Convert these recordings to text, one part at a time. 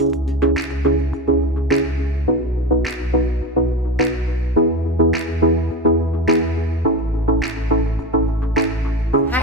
Hi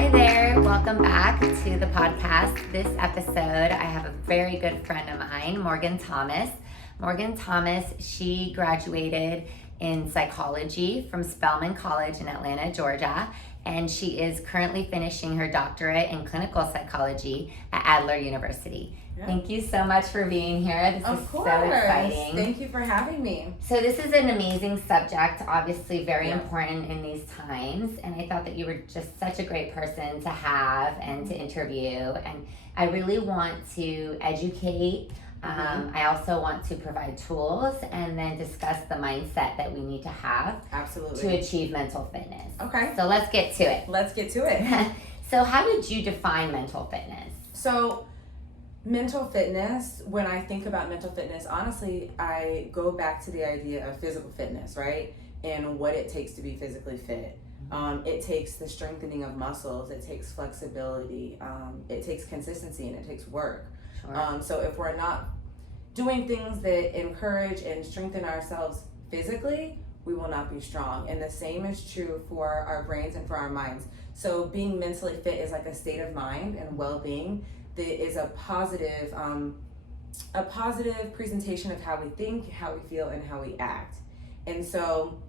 there, welcome back to the podcast. This episode, I have a very good friend of mine, Morgan Thomas. Morgan Thomas, she graduated in psychology from Spelman College in Atlanta, Georgia, and she is currently finishing her doctorate in clinical psychology at Adler University. Yeah. Thank you so much for being here. This is so exciting. Thank you for having me. So this is an amazing subject, obviously very important in these times, and I thought that you were just such a great person to have and to interview, and I really want to educate. I also want to provide tools and then discuss the mindset that we need to have to achieve mental fitness. Okay. So let's get to it. Let's get to it. So how would you define mental fitness? So mental fitness, when I think about mental fitness, honestly, I go back to the idea of physical fitness, right? And what it takes to be physically fit. It takes the strengthening of muscles, it takes flexibility, it takes consistency, and it takes work. Sure. So if we're not doing things that encourage and strengthen ourselves physically, we will not be strong. And the same is true for our brains and for our minds. So being mentally fit is like a state of mind and well-being that is a positive presentation of how we think, how we feel, and how we act. And so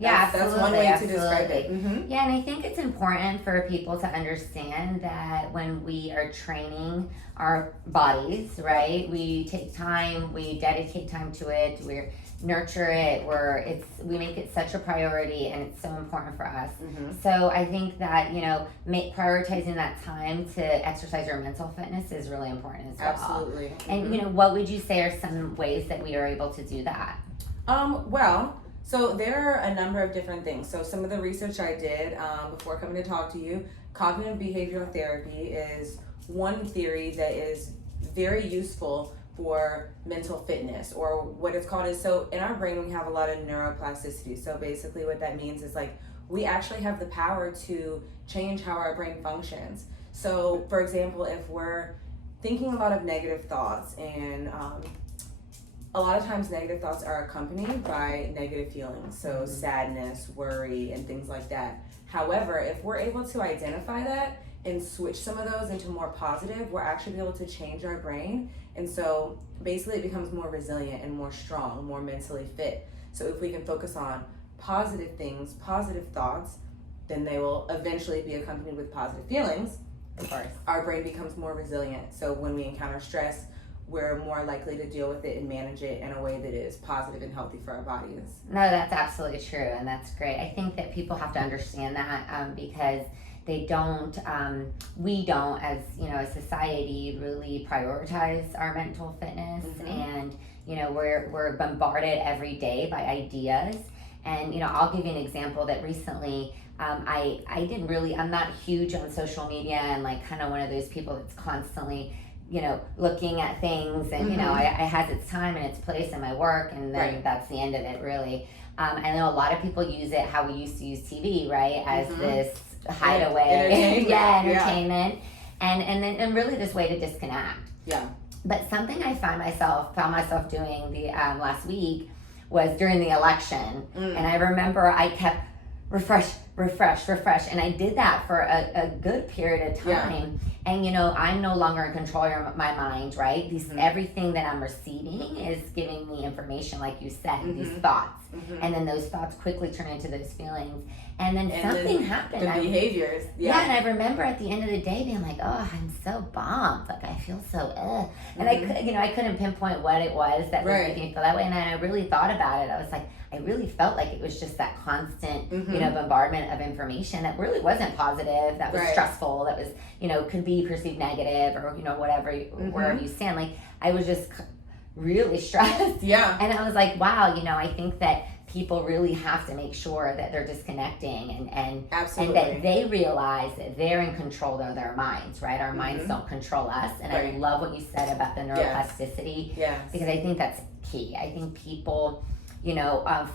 that's one way to describe it. Mm-hmm. Yeah, and I think it's important for people to understand that when we are training our bodies, right, we take time, we dedicate time to it, we nurture it, we make it such a priority, and it's so important for us. Mm-hmm. So I think that, prioritizing that time to exercise your mental fitness is really important as well. Absolutely. Mm-hmm. And, what would you say are some ways that we are able to do that? So there are a number of different things. So some of the research I did before coming to talk to you, cognitive behavioral therapy is one theory that is very useful for mental fitness, or what it's called is, so in our brain we have a lot of neuroplasticity. So basically what that means is we actually have the power to change how our brain functions. So for example, if we're thinking a lot of negative thoughts, and a lot of times negative thoughts are accompanied by negative feelings, so sadness, worry, and things like that. However, if we're able to identify that and switch some of those into more positive, we're actually able to change our brain. And so basically it becomes more resilient and more strong, more mentally fit. So if we can focus on positive things, positive thoughts, then they will eventually be accompanied with positive feelings. Of course. Our brain becomes more resilient. So when we encounter stress, we're more likely to deal with it and manage it in a way that is positive and healthy for our bodies. No, that's absolutely true, and that's great. I think that people have to understand that because we don't, as a society, really prioritize our mental fitness, and we're bombarded every day by ideas. And I'll give you an example that recently. I'm not huge on social media, and kind of one of those people that's constantly looking at things, and it has its time and its place in my work, and then that's the end of it, really. I know a lot of people use it how we used to use TV, right, as this hideaway, entertainment, and really this way to disconnect. Yeah. But something I found myself doing the last week was during the election, and I remember I kept refresh, and I did that for a good period of time. And I'm no longer in control of my mind, right? Everything that I'm receiving is giving me information, like you said, these thoughts, and then those thoughts quickly turn into those feelings, and then something happened. The behaviors, and I remember at the end of the day being like, oh, I'm so bummed, I feel so and I couldn't pinpoint what it was that was making me feel that way, and I really thought about it. I was like, I really felt like it was just that constant, bombardment of information that really wasn't positive, that was stressful, that was, could be perceived negative, or, whatever, wherever you stand. I was just really stressed. Yeah. And I was like, wow, I think that people really have to make sure that they're disconnecting and that they realize that they're in control of their minds, right? Our minds don't control us. And I love what you said about the neuroplasticity, because I think that's key. I think people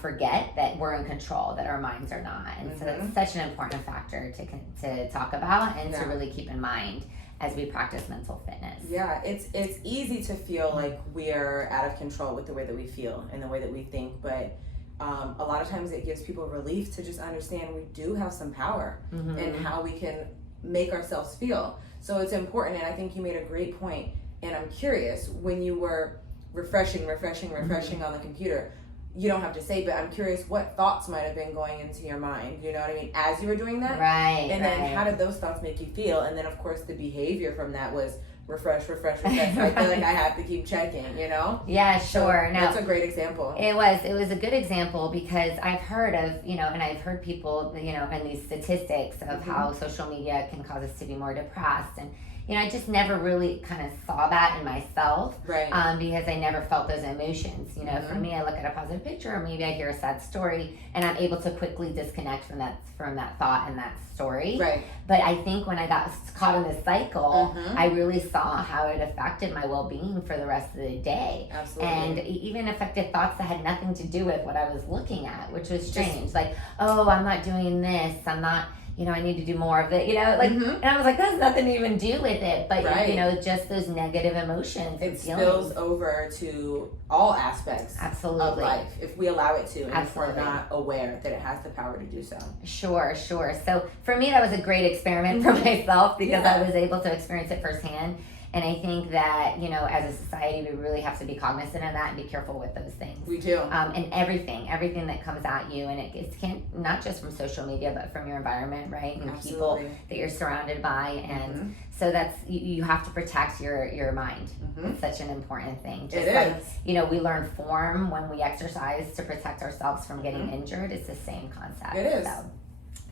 forget that we're in control, that our minds are not. And so that's such an important factor to talk about and to really keep in mind. as we practice mental fitness. Yeah, it's easy to feel like we're out of control with the way that we feel and the way that we think, but a lot of times it gives people relief to just understand we do have some power in how we can make ourselves feel. So it's important, and I think you made a great point, and I'm curious, when you were refreshing on the computer, you don't have to say, but I'm curious what thoughts might have been going into your mind, you know what I mean, as you were doing that? Right. And then how did those thoughts make you feel? And then, of course, the behavior from that was refresh. So I feel like I have to keep checking, you know? Yeah, sure. So that's a great example. It was a good example because I've heard of, you know, and I've heard people, you know, and these statistics of how social media can cause us to be more depressed. And, you know, I just never really kind of saw that in myself, right? Because I never felt those emotions. You know, for me, I look at a positive picture, or maybe I hear a sad story, and I'm able to quickly disconnect from that thought and that story. Right. But I think when I got caught in this cycle, I really saw how it affected my well-being for the rest of the day. Absolutely. And it even affected thoughts that had nothing to do with what I was looking at, which was strange. Like, oh, I'm not doing this. I'm not. You know, I need to do more of it, you know, like, and I was like, that's nothing to even do with it, but, you know, just those negative emotions. It spills over to all aspects of life, if we allow it to, and if we're not aware that it has the power to do so. Sure. So for me, that was a great experiment for myself because I was able to experience it firsthand. And I think that, you know, as a society, we really have to be cognizant of that and be careful with those things. We do. And everything that comes at you, and it can't, not just from social media, but from your environment, right? And people that you're surrounded by. And so that's, you have to protect your mind. It's such an important thing. Just like, you know, we learn form when we exercise to protect ourselves from getting injured. It's the same concept. It is. So,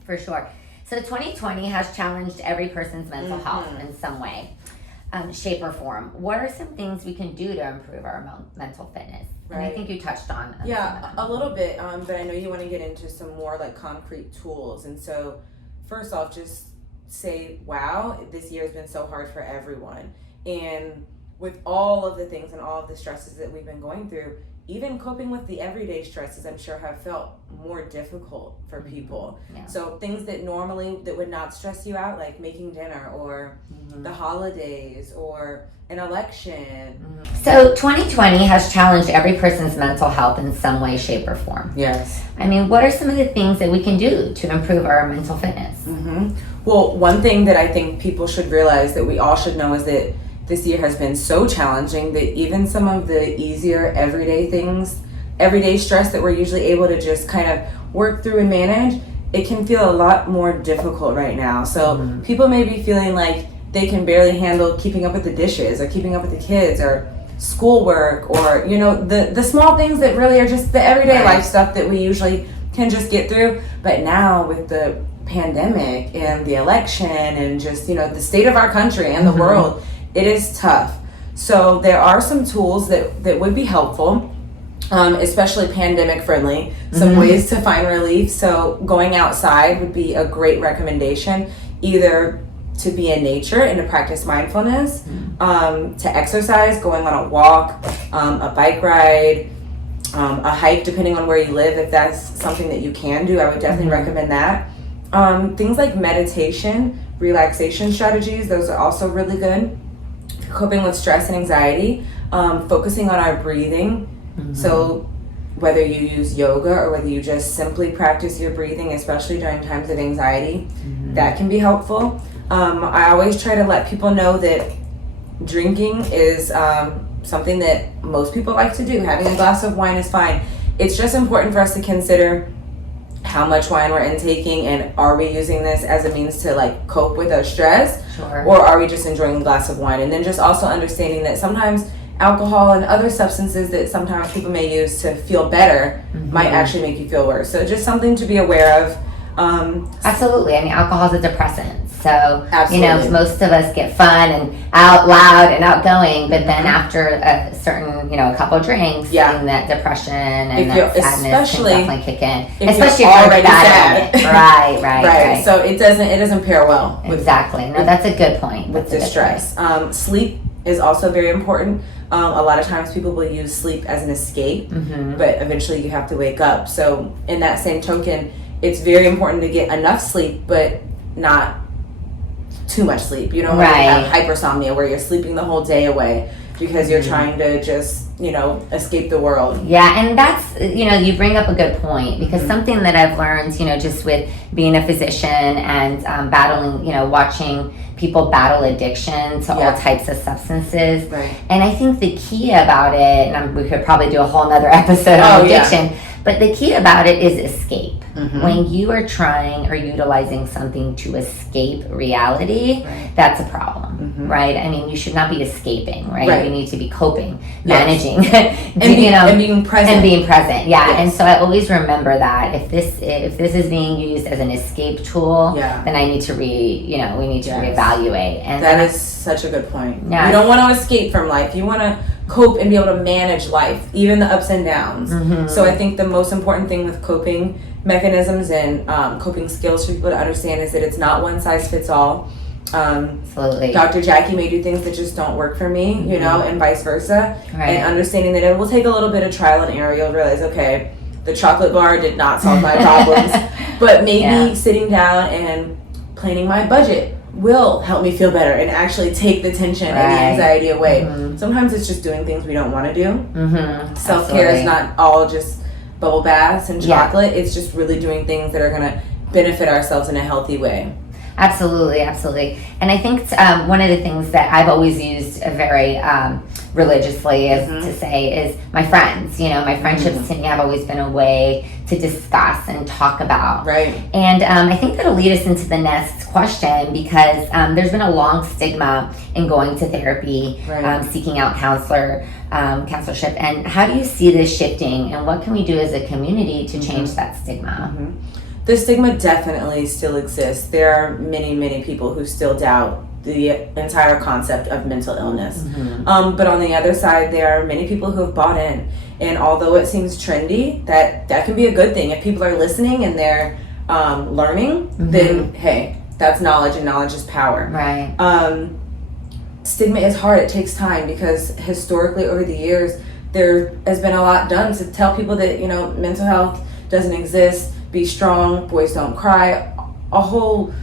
for sure. So 2020 has challenged every person's mental health in some way. Shape or form. What are some things we can do to improve our mental fitness? Right. And I think you touched on a little bit, but I know you want to get into some more like concrete tools. And so first off, just say, wow, this year has been so hard for everyone. And with all of the things and all of the stresses that we've been going through, even coping with the everyday stresses, I'm sure, have felt more difficult for people. So things that normally that would not stress you out, like making dinner or the holidays or an election. So 2020 has challenged every person's mental health in some way, shape, or form. Yes. I mean, what are some of the things that we can do to improve our mental fitness? Well, one thing that I think people should realize that we all should know is that this year has been so challenging that even some of the easier everyday things, everyday stress that we're usually able to just kind of work through and manage, it can feel a lot more difficult right now. So people may be feeling like they can barely handle keeping up with the dishes or keeping up with the kids or schoolwork or, you know, the small things that really are just the everyday life stuff that we usually can just get through. But now with the pandemic and the election and just, you know, the state of our country and the world, it is tough. So there are some tools that would be helpful, especially pandemic friendly, some ways to find relief. So going outside would be a great recommendation, either to be in nature and to practice mindfulness, to exercise, going on a walk, a bike ride, a hike, depending on where you live. If that's something that you can do, I would definitely recommend that. Things like meditation, relaxation strategies, those are also really good. Coping with stress and anxiety, focusing on our breathing. So whether you use yoga or whether you just simply practice your breathing, especially during times of anxiety, that can be helpful. I always try to let people know that drinking is something that most people like to do. Having a glass of wine is fine. It's just important for us to consider how much wine we're intaking, and are we using this as a means to like cope with our stress, or are we just enjoying a glass of wine? And then just also understanding that sometimes alcohol and other substances that sometimes people may use to feel better might actually make you feel worse. So just something to be aware of. Absolutely. I mean, alcohol is a depressant. So, you know, most of us get fun and out loud and outgoing, but then after a certain, you know, a couple of drinks, and that depression and that sadness can definitely kick in. Especially if you're already sad. Right. So it doesn't pair well with, No, that's a good point. With distress. Sleep is also very important. A lot of times people will use sleep as an escape, but eventually you have to wake up. So in that same token, it's very important to get enough sleep, but not too much sleep. You don't want Right. to have hypersomnia where you're sleeping the whole day away because you're trying to just, escape the world. Yeah, and that's, you bring up a good point, because something that I've learned, just with being a physician and battling, watching people battle addiction to all types of substances. Right. And I think the key about it, and we could probably do a whole nother episode on addiction, but the key about it is escape. When you are trying or utilizing something to escape reality, that's a problem, right? I mean, you should not be escaping, right? You need to be coping, managing, and being present. And being present, And so I always remember that if this is being used as an escape tool, then I need to we need to reevaluate. And that is such a good point. Yeah. You don't want to escape from life. You want to cope and be able to manage life, even the ups and downs. So I think the most important thing with coping mechanisms and coping skills for people to understand is that it's not one size fits all. Absolutely. Dr. Jacky may do things that just don't work for me, and vice versa. And understanding that it will take a little bit of trial and error. You'll realize, okay, the chocolate bar did not solve my problems, but maybe sitting down and planning my budget will help me feel better and actually take the tension and the anxiety away. Sometimes it's just doing things we don't want to do. Self-care is not all just bubble baths and chocolate. It's just really doing things that are going to benefit ourselves in a healthy way. Absolutely. And I think one of the things that I've always used very religiously is to say is my friends. My friendships to me have always been a way to discuss and talk about. Right. And I think that'll lead us into the next question, because there's been a long stigma in going to therapy, seeking out counselorship. And how do you see this shifting, and what can we do as a community to change that stigma? The stigma definitely still exists. There are many, many people who still doubt the entire concept of mental illness. But on the other side, there are many people who have bought in. And although it seems trendy, that can be a good thing. If people are listening and they're learning, then hey, that's knowledge, and knowledge is power. Right. Stigma is hard. It takes time, because historically over the years, there has been a lot done to tell people that, mental health doesn't exist, be strong, boys don't cry, a whole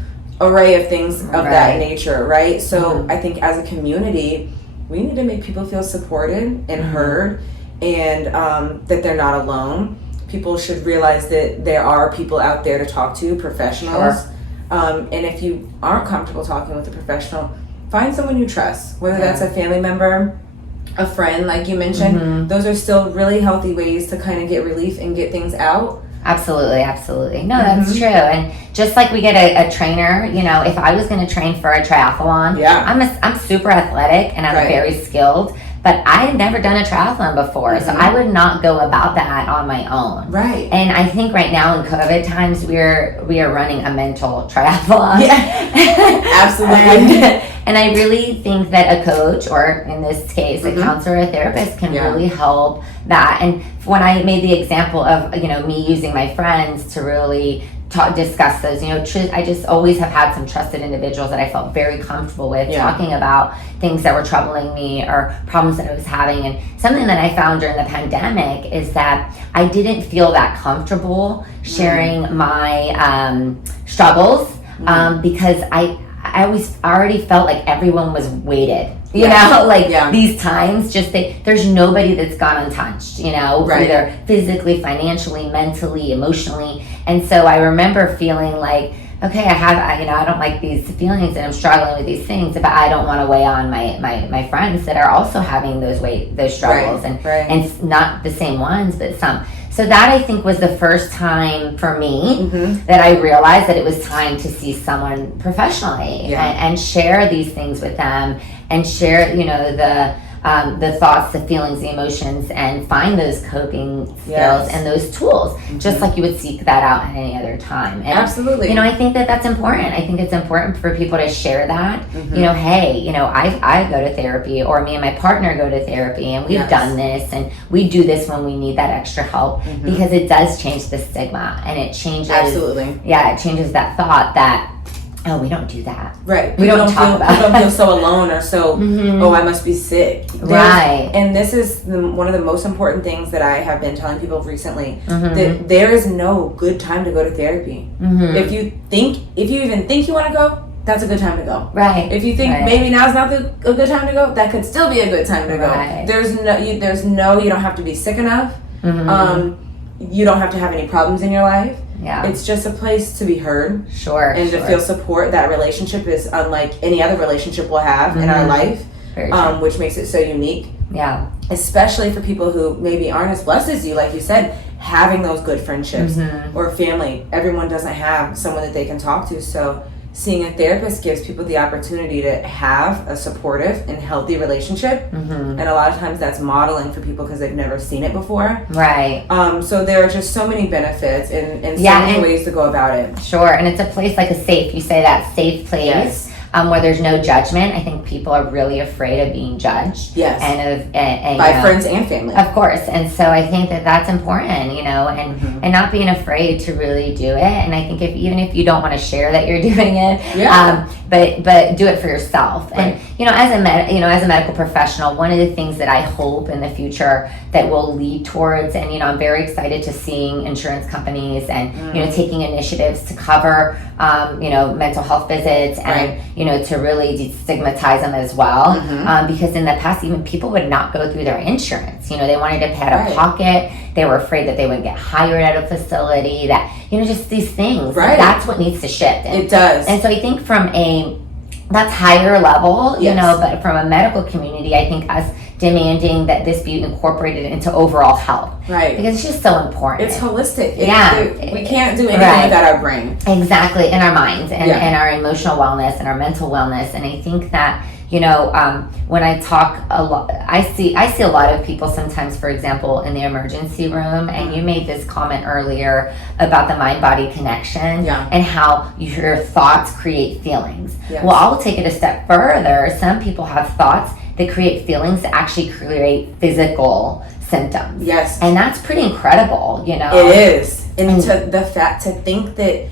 array of things of that nature, right? So I think as a community, we need to make people feel supported and heard, and that they're not alone. People should realize that there are people out there to talk to, professionals. And if you aren't comfortable talking with a professional, find someone you trust, whether that's a family member, a friend, like you mentioned. Those are still really healthy ways to kind of get relief and get things out. Absolutely. No, that's true. And just like we get a trainer, if I was going to train for a triathlon, I'm super athletic and I'm very skilled, but I had never done a triathlon before, so I would not go about that on my own. Right. And I think right now in COVID times, we are running a mental triathlon. Yeah, absolutely. And I really think that a coach, or in this case, a counselor or a therapist, can really help that. And when I made the example of, me using my friends to really discuss those, I just always have had some trusted individuals that I felt very comfortable with talking about things that were troubling me or problems that I was having. And something that I found during the pandemic is that I didn't feel that comfortable sharing my struggles because I always already felt like everyone was weighted. These times, there's nobody that's gone untouched, either physically, financially, mentally, emotionally. And so I remember feeling like, okay, I don't like these feelings and I'm struggling with these things, but I don't want to weigh on my friends that are also having those struggles and not the same ones, but some. So that, I think, was the first time for me that I realized that it was time to see someone professionally and share these things with them, and share, the thoughts, the feelings, the emotions, and find those coping skills and those tools, just like you would seek that out at any other time. And, absolutely. I think that's important. I think it's important for people to share that. Hey, I go to therapy, or me and my partner go to therapy, and we've done this, and we do this when we need that extra help, because it does change the stigma, and it changes. Absolutely. Yeah, it changes that thought that, oh, we don't do that. Right. We don't talk about it. You don't feel so alone, or so, oh, I must be sick. And this is one of the most important things that I have been telling people recently, that there is no good time to go to therapy. If you even think you want to go, that's a good time to go. Right. If you think maybe now's not a good time to go, that could still be a good time to go. Right. You don't have to be sick enough. You don't have to have any problems in your life. Yeah. It's just a place to be heard. Sure. And to feel support. That relationship is unlike any other relationship we'll have in our life, which makes it so unique. Yeah. Especially for people who maybe aren't as blessed as you, like you said, having those good friendships or family. Everyone doesn't have someone that they can talk to. So seeing a therapist gives people the opportunity to have a supportive and healthy relationship. And a lot of times that's modeling for people because they've never seen it before. Right. So there are just so many benefits and so many ways to go about it. Sure. And it's a place like a safe, you say that, safe place. Yes. Where there's no judgment. I think people are really afraid of being judged. Yes. And by friends and family. Of course. And so I think that that's important, you know, and not being afraid to really do it. And I think even if you don't want to share that you're doing it, but do it for yourself. Right. And you know, as a medical professional, one of the things that I hope in the future that will lead towards, and you know, I'm very excited to seeing insurance companies and you know, taking initiatives to cover you know, mental health visits and you know, to really destigmatize them as well, because in the past even people would not go through their insurance. You know, they wanted to pay out of pocket. They were afraid that they wouldn't get hired at a facility, that you know, just these things. That's what needs to shift. And, it does. And so I think from that's higher level, you know, but from a medical community, I think us demanding that this be incorporated into overall health. Right. Because it's just so important. It's holistic. We can't do anything without our brain. Exactly. And our minds and our emotional wellness and our mental wellness. And I think that, you know, when I talk a lot, I see a lot of people sometimes, for example, in the emergency room, and you made this comment earlier about the mind-body connection and how your thoughts create feelings. Yes. Well, I'll take it a step further. Some people have thoughts that create feelings that actually create physical symptoms. Yes. And that's pretty incredible, you know. It is. And to think that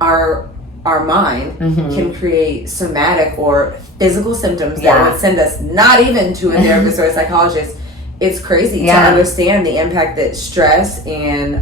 our mind can create somatic or physical symptoms that would send us not even to a therapist or a psychologist, it's crazy to understand the impact that stress and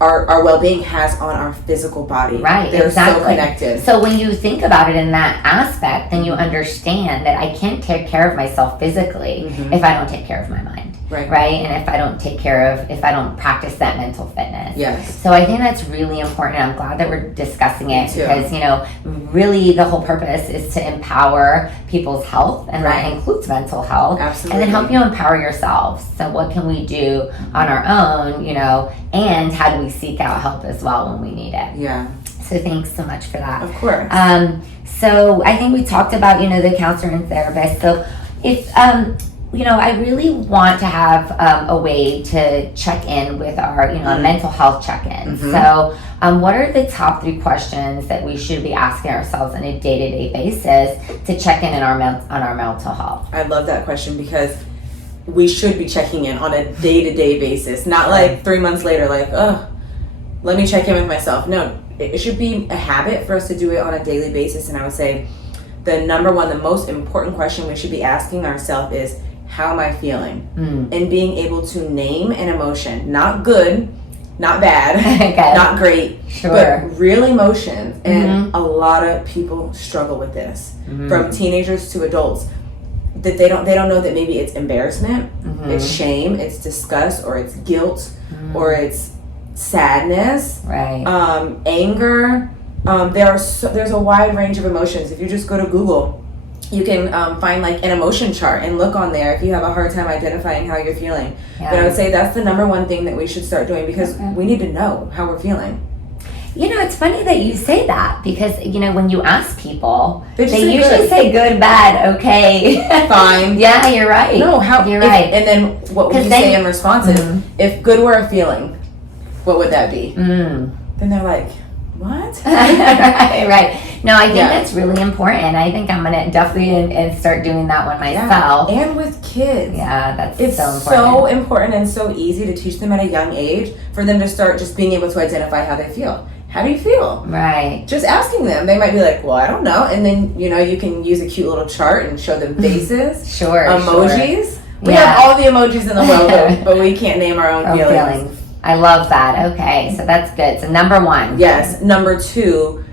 our well-being has on our physical body. Right, They're exactly. so connected. So when you think about it in that aspect, then you understand that I can't take care of myself physically if I don't take care of my mind. Right. And if I don't practice that mental fitness. Yes. So I think that's really important. I'm glad that we're discussing it because, you know, really the whole purpose is to empower people's health, and that includes mental health. Absolutely. And then help you empower yourselves. So what can we do on our own, you know, and how do we seek out help as well when we need it? Yeah. So thanks so much for that. Of course. So I think we talked about, you know, the counselor and therapist. So if you know, I really want to have a way to check in with our, you know, a mental health check-in. So what are the top 3 questions that we should be asking ourselves on a day-to-day basis to check in on our mental health? I love that question because we should be checking in on a day-to-day basis, not like 3 months later, like, oh, let me check in with myself. No, it should be a habit for us to do it on a daily basis. And I would say the most important question we should be asking ourselves is, how am I feeling? And being able to name an emotion, not good, not bad, not great, but real emotions. And a lot of people struggle with this, from teenagers to adults. That they don't know that maybe it's embarrassment, it's shame, it's disgust, or it's guilt, or it's sadness, anger. There's a wide range of emotions. If you just go to Google, you can find like an emotion chart and look on there if you have a hard time identifying how you're feeling. But I would say that's the number one thing that we should start doing because we need to know how we're feeling. You know, it's funny that you say that because, you know, when you ask people, they usually say good, bad, okay. Fine. Yeah, you're right. No, you're right. And then what would you say in response is, if good were a feeling, what would that be? Then they're like, what? right. No, I think that's really important. I think I'm going to definitely start doing that one myself. And with kids. Yeah, that's it's so important. So important and so easy to teach them at a young age for them to start just being able to identify how they feel. How do you feel? Right. Just asking them. They might be like, well, I don't know. And then, you know, you can use a cute little chart and show them faces. Emojis. We have all the emojis in the world, but we can't name our own feelings. I love that. Okay, so that's good. So number 1. Yes. Number 2,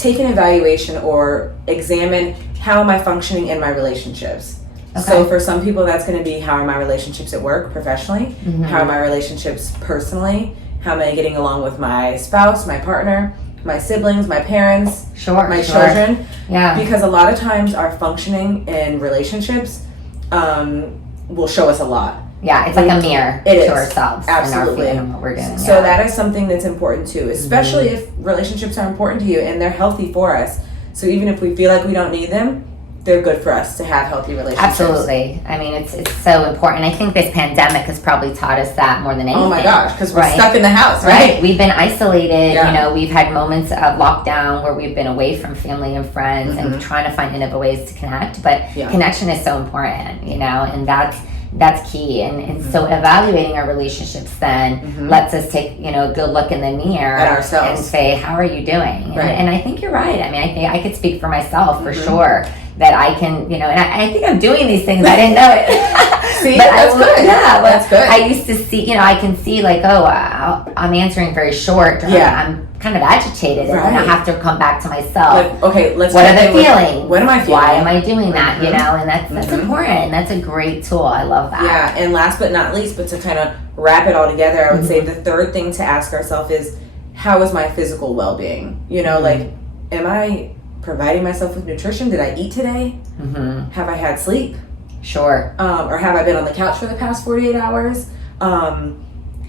take an evaluation or examine how am I functioning in my relationships. Okay. So for some people, that's going to be how are my relationships at work, professionally? How are my relationships personally? How am I getting along with my spouse, my partner, my siblings, my parents, my children? Yeah. Because a lot of times our functioning in relationships will show us a lot. Yeah, it's like a mirror to ourselves. Absolutely. And what we're doing. So that is something that's important too, especially if relationships are important to you and they're healthy for us. So even if we feel like we don't need them, they're good for us to have healthy relationships. Absolutely. I mean, it's so important. I think this pandemic has probably taught us that more than anything. Oh my gosh, because we're stuck in the house, right? We've been isolated. You know, we've had moments of lockdown where we've been away from family and friends and trying to find innovative ways to connect. But connection is so important, you know, and that's key. And so evaluating our relationships then lets us take, you know, a good look in the mirror at ourselves and say, how are you doing? Right. And I think you're right. I mean, I think I could speak for myself for sure. That I can, you know, and I think I'm doing these things. I didn't know it. See, but that's good. Yeah, that's good. I used to see, you know, I can see like, oh, I'm answering very short. Or I'm kind of agitated, and then I have to come back to myself. Like, okay, let's. What are the feelings? What am I feeling? Why am I doing that? You know, and that's important. That's a great tool. I love that. Yeah, and last but not least, but to kind of wrap it all together, I would say the third thing to ask ourselves is, how is my physical well-being? You know, like, am I providing myself with nutrition? Did I eat today? Have I had sleep? Sure. Or have I been on the couch for the past 48 hours? Have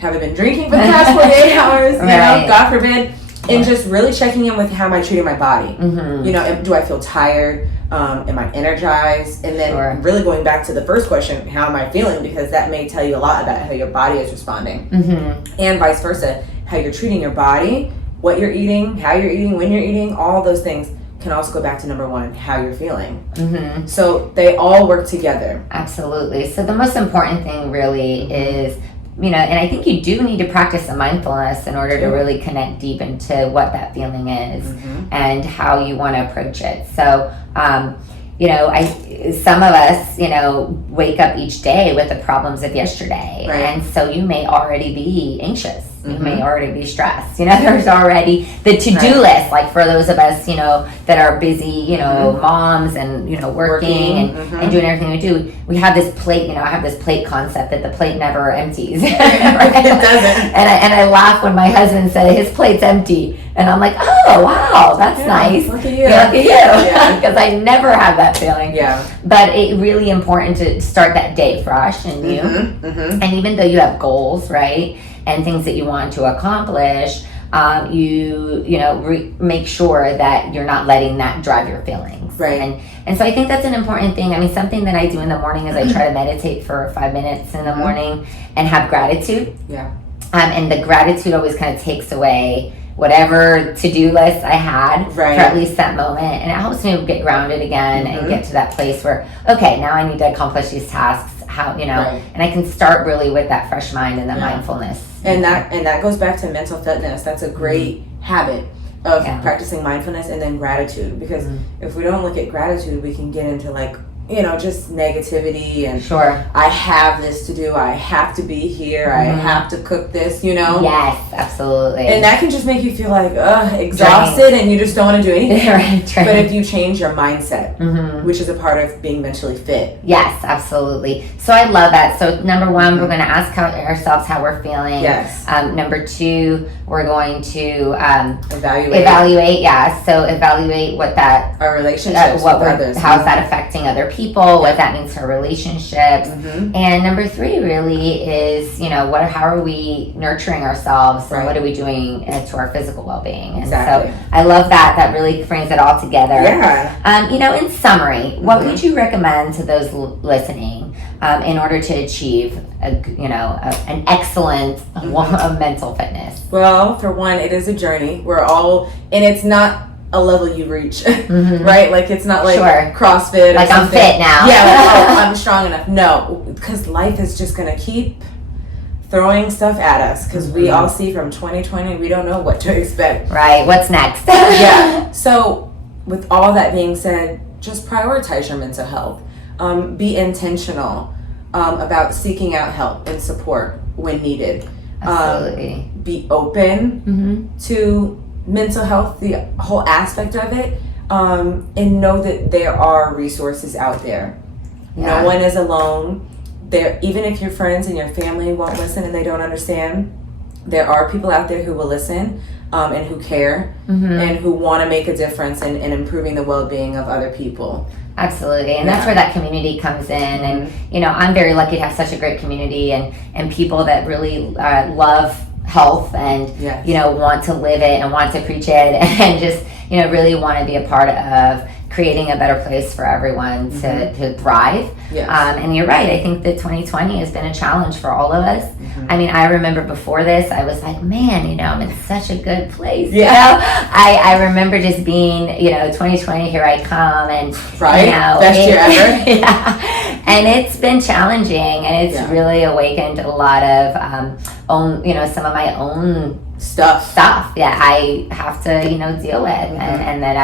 I been drinking for the past 48 hours? You know, God forbid. And just really checking in with how am I treating my body? You know, do I feel tired? Am I energized? And then really going back to the first question, how am I feeling? Because that may tell you a lot about how your body is responding. And vice versa, how you're treating your body, what you're eating, how you're eating, when you're eating, all those things can also go back to number one, how you're feeling. So they all work together. Absolutely. So the most important thing really is, you know, and I think you do need to practice some mindfulness in order to really connect deep into what that feeling is and how you want to approach it. So, you know, some of us, you know, wake up each day with the problems of yesterday. And so you may already be anxious. You may already be stressed. You know, there's already the to-do list, like for those of us, you know, that are busy, you know, moms and, you know, working and doing everything we do. We have this plate, you know, I have this plate concept that the plate never empties. It doesn't. And I laugh when my husband said his plate's empty. And I'm like, oh, wow, that's nice. Look at you. Look at you. Because I never have that feeling. Yeah. But it's really important to start that day fresh and new. And even though you have goals, right, and things that you want to accomplish, you know, make sure that you're not letting that drive your feelings. Right. And so I think that's an important thing. I mean, something that I do in the morning is I try to meditate for 5 minutes in the morning and have gratitude. Yeah. And the gratitude always kind of takes away whatever to-do list I had for at least that moment, and it helps me get grounded again and get to that place where, okay, now I need to accomplish these tasks, how, you know, and I can start really with that fresh mind and the mindfulness. And that goes back to mental fitness. That's a great habit of practicing mindfulness and then gratitude, because if we don't look at gratitude, we can get into like, you know, just negativity and I have this to do, I have to be here, I have to cook this, you know. Yes, absolutely. And that can just make you feel like exhausted and you just don't want to do anything. But if you change your mindset, which is a part of being mentally fit. Yes, absolutely. So I love that. So number one, we're going to ask ourselves how we're feeling. Yes. Number two, we're going to evaluate. Yeah. So evaluate what that our relationships with others. How's that affecting other people? What that means for relationships. And number three really is, you know, how are we nurturing ourselves and what are we doing to our physical well-being? And so I love that. That really brings it all together. Yeah. You know, in summary, what would you recommend to those listening in order to achieve, an excellent mental fitness? Well, for one, it is a journey. And it's not a level you reach, right? Like it's not like CrossFit or like something. I'm fit now. Yeah, I'm strong enough. No, because life is just gonna keep throwing stuff at us, because we all see from 2020, we don't know what to expect. Right, what's next? Yeah, so with all that being said, just prioritize your mental health. Be intentional about seeking out help and support when needed. Absolutely. Be open to mental health, the whole aspect of it, and know that there are resources out there. Yeah. No one is alone. There, even if your friends and your family won't listen and they don't understand, there are people out there who will listen, and who care, and who want to make a difference in improving the well-being of other people. Absolutely, and that's where that community comes in. And I'm very lucky to have such a great community and people that really love health and want to live it and want to preach it and just really want to be a part of creating a better place for everyone to thrive. Yes. And you're right, I think that 2020 has been a challenge for all of us. I mean, I remember before this, I was like, man, I'm in such a good place. I remember just being, 2020, here I come, and best year ever. And it's been challenging, and it's really awakened a lot of some of my own stuff that I have to deal with, and that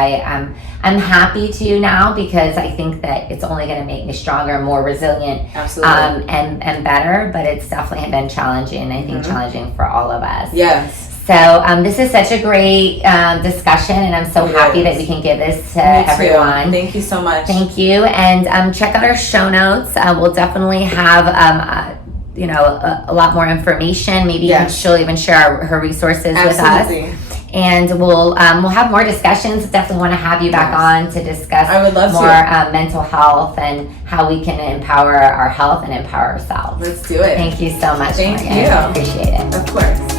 I'm happy to now, because I think that it's only going to make me stronger, more resilient, and better. But it's definitely been challenging. I think challenging for all of us. Yes. So this is such a great discussion, and I'm so happy that we can give this to everyone. Thank you so much. Thank you, and check out our show notes. We'll definitely have a lot more information. Maybe she'll even share her resources with us. And we'll have more discussions. Definitely want to have you back on to discuss I would love more mental health and how we can empower our health and empower ourselves. Let's do it. Thank you so much. Thank Morgan. you. Appreciate it. Of course.